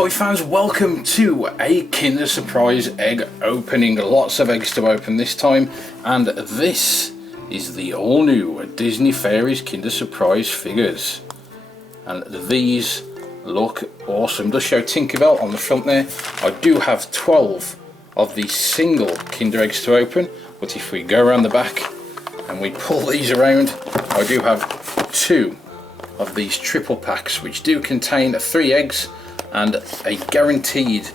toy fans, welcome to a Kinder Surprise egg opening. Lots of eggs to open this time, and this is the all new Disney Fairies Kinder Surprise figures, and these look awesome. Just show Tinkerbell on the front there. I do have 12 of these single Kinder eggs to open, but if we go around the back and we pull these around, I do have 2 of these triple packs which do contain 3 eggs and a guaranteed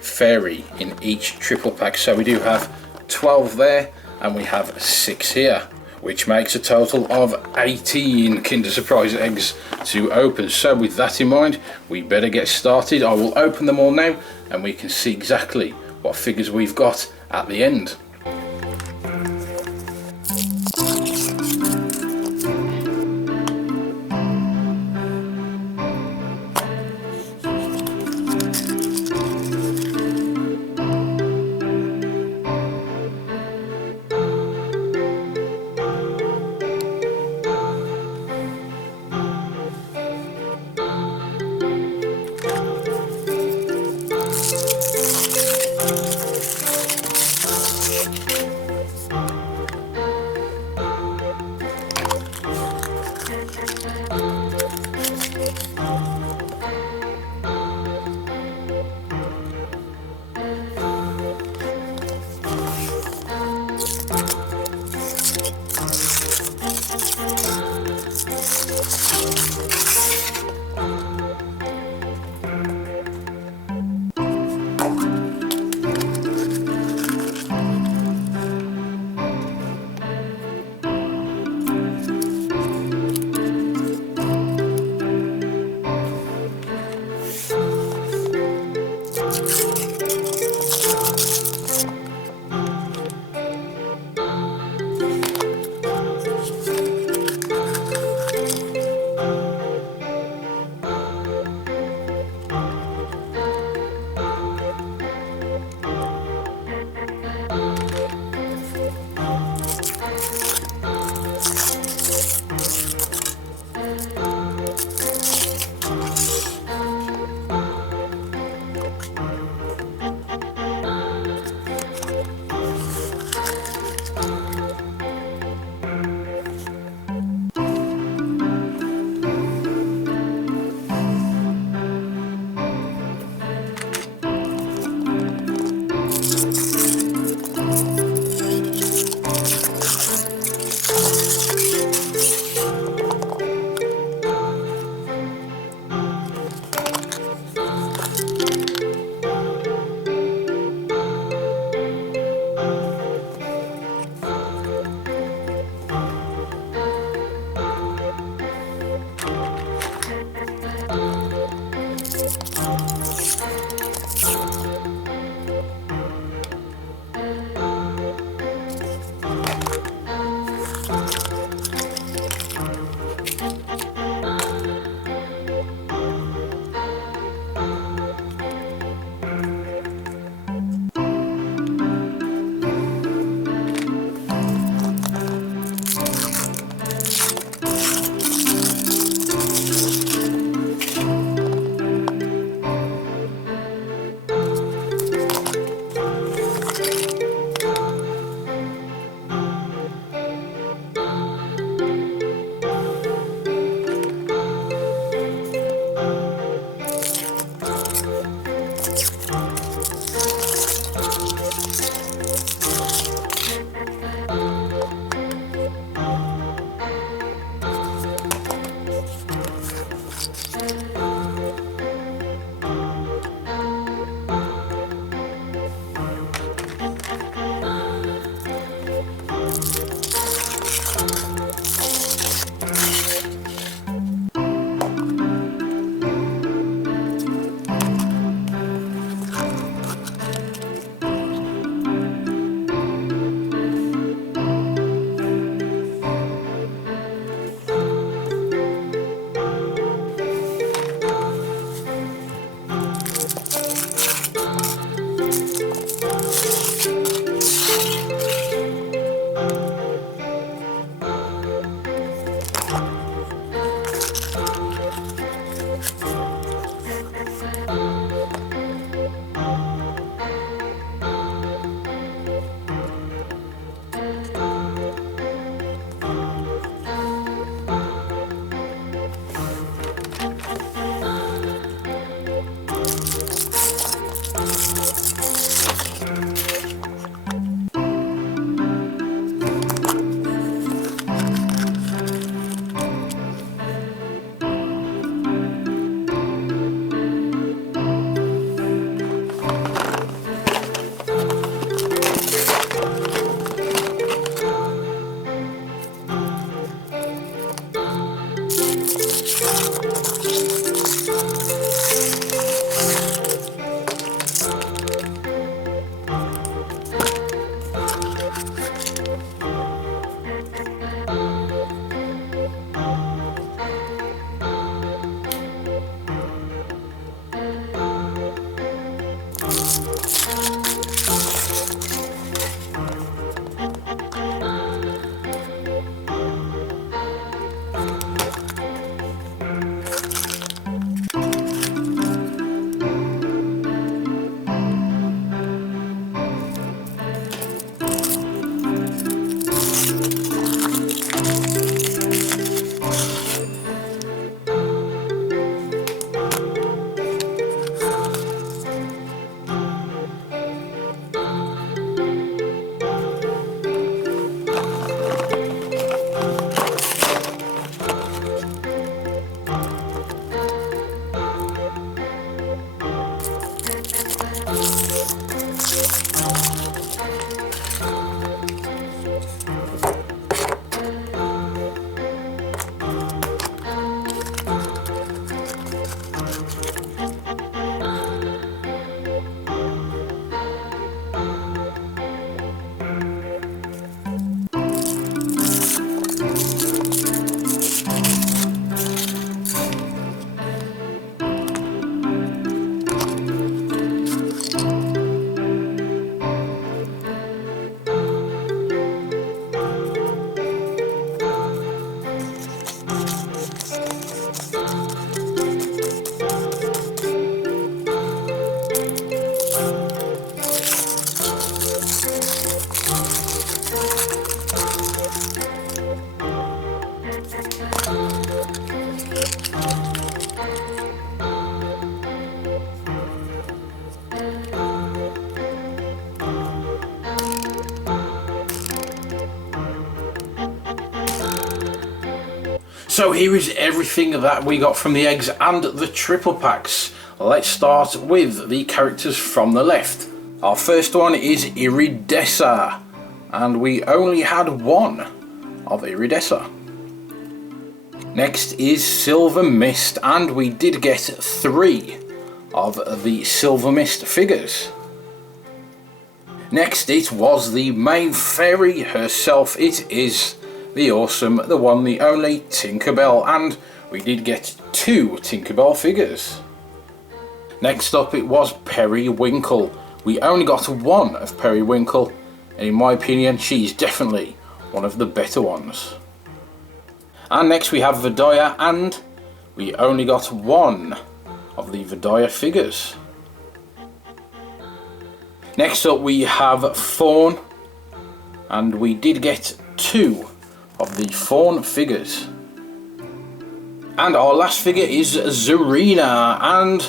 fairy in each triple pack. So we do have 12 there and we have 6 here, which makes a total of 18 Kinder Surprise eggs to open. So with that in mind, we better get started. I will open them all now and we can see exactly what figures we've got at the end. So here is everything that we got from the eggs and the triple packs. Let's start with the characters from the left. Our first one is Iridessa, and we only had one of Iridessa. Next is Silver Mist, and we did get 3 of the Silver Mist figures. Next it was the main fairy herself. It is the awesome, the one, the only Tinkerbell, and we did get 2 Tinkerbell figures. Next up it was Periwinkle. We only got 1 of Periwinkle, and in my opinion she's definitely one of the better ones. And next we have Vidaya, and we only got 1 of the Vidaya figures. Next up we have Fawn, and we did get 2 of the Fawn figures. And our last figure is Zarina, and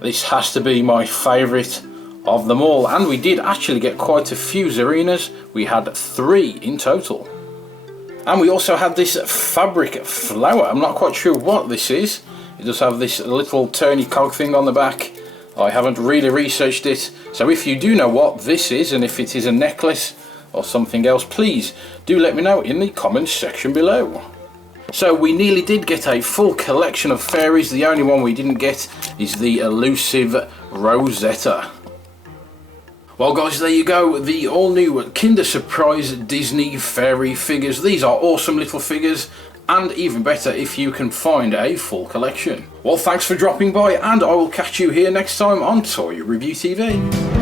this has to be my favourite of them all, and we did actually get quite a few Zarinas. We had 3 in total. And we also had this fabric flower. I'm not quite sure what this is. It does have this little turny cog thing on the back. I haven't really researched it, so if you do know what this is, and if it is a necklace or something else, please do let me know in the comments section below. So we nearly did get a full collection of fairies. The only one we didn't get is the elusive Rosetta. Well guys, there you go, the all new Kinder Surprise Disney fairy figures. These are awesome little figures, and even better if you can find a full collection. Well, thanks for dropping by, and I will catch you here next time on Toy Review TV.